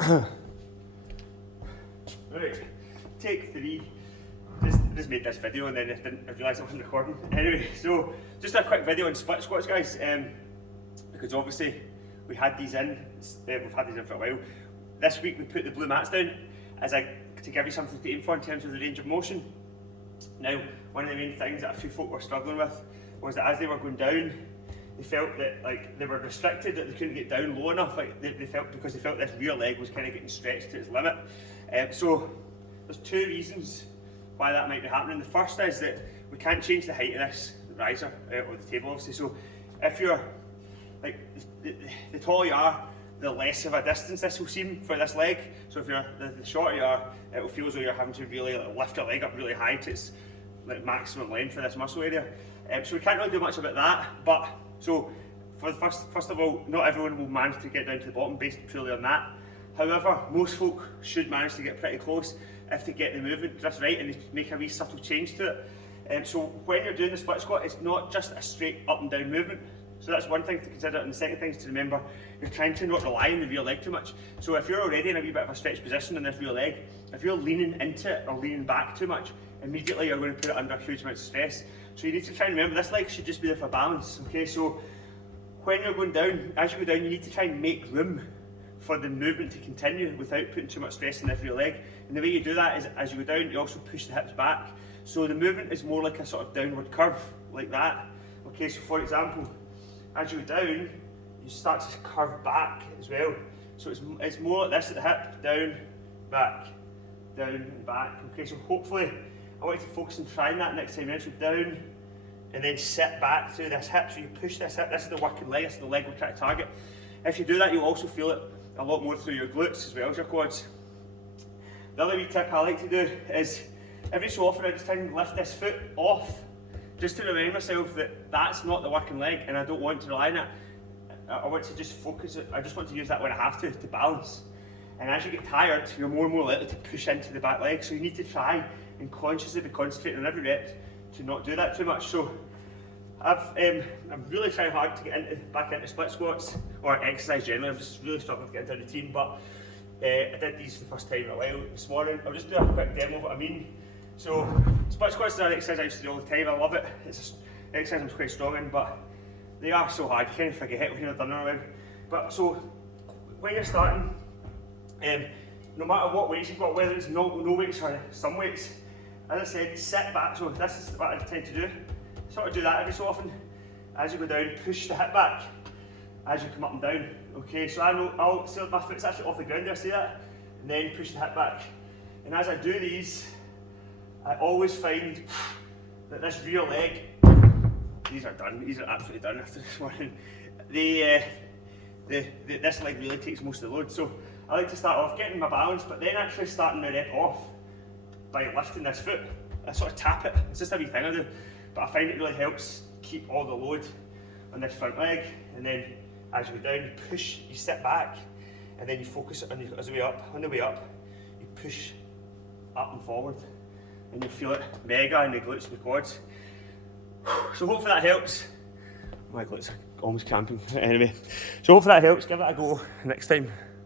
Right, take 3. Just made this video and then I didn't realise I wasn't recording. Anyway, so just a quick video on split squats, guys, because obviously we had these in, we've had these in for a while. This week we put the blue mats down to give you something to aim for in terms of the range of motion. Now, one of the main things that a few folk were struggling with was that as they were going down, they felt that they were restricted, that they couldn't get down low enough. Because they felt this rear leg was kind of getting stretched to its limit. So there's 2 reasons why that might be happening. The first is that we can't change the height of this riser or the table, obviously. So if you're the taller you are, the less of a distance this will seem for this leg. So if you're the shorter you are, it will feel as though you're having to really lift your leg up really high to its maximum length for this muscle area. So we can't really do much about that. But so for the first of all, not everyone will manage to get down to the bottom based purely on that. However, most folk should manage to get pretty close if they get the movement just right and they make a wee subtle change to it. So when you're doing the split squat, it's not just a straight up and down movement. So that's one thing to consider, and the second thing is to remember you're trying to not rely on the rear leg too much. So if you're already in a wee bit of a stretched position in this rear leg, if you're leaning into it or leaning back too much, immediately you're going to put it under a huge amount of stress. So you need to try and remember this leg should just be there for balance. Okay, so when you're going down, as you go down, you need to try and make room for the movement to continue without putting too much stress on this rear leg. And the way you do that is as you go down, you also push the hips back. So the movement is more like a sort of downward curve, like that. Okay, so for example, as you go down, you start to curve back as well. So it's more like this at the hip, down, and back. Okay, so hopefully, I want you to focus on trying that next time. So down, and then sit back through this hip. So you push this hip, this is the working leg, this is the leg we're trying to target. If you do that, you'll also feel it a lot more through your glutes as well as your quads. The other wee tip I like to do is, every so often I just try and lift this foot off, just to remind myself that that's not the working leg and I don't want to rely on it. I want to just focus, I just want to use that when I have to balance. And as you get tired, you're more and more likely to push into the back leg. So you need to try and consciously be concentrating on every rep to not do that too much. So I'm really trying hard to get back into split squats or exercise generally. I'm just really struggling to get into a routine, but I did these for the first time in a while this morning. I'll just do a quick demo of what I mean. So split squats are an exercise I used to do all the time. I love it. It's an exercise I'm quite strong in, but they are so hard. You kind of forget it when you're done in a while. But so when you're starting, no matter what weights you've got, whether it's no weights or some weights, as I said, sit back. So this is what I tend to do. Sort of do that every so often. As you go down, push the hip back as you come up and down. Okay, so I'll see my foot's actually off the ground there, see that? And then push the hip back. And as I do these, I always find that this rear leg, these are done, these are absolutely done after this morning. This leg really takes most of the load. So I like to start off getting my balance, but then actually starting the rep off by lifting this foot. I sort of tap it, it's just a wee thing I do. But I find it really helps keep all the load on this front leg. And then as you go down, you push, you sit back, and then you focus on the way up. On the way up, you push up and forward, and you feel it mega in the glutes and the quads. So hopefully that helps. My glutes are almost cramping. Anyway, so hopefully that helps. Give it a go next time.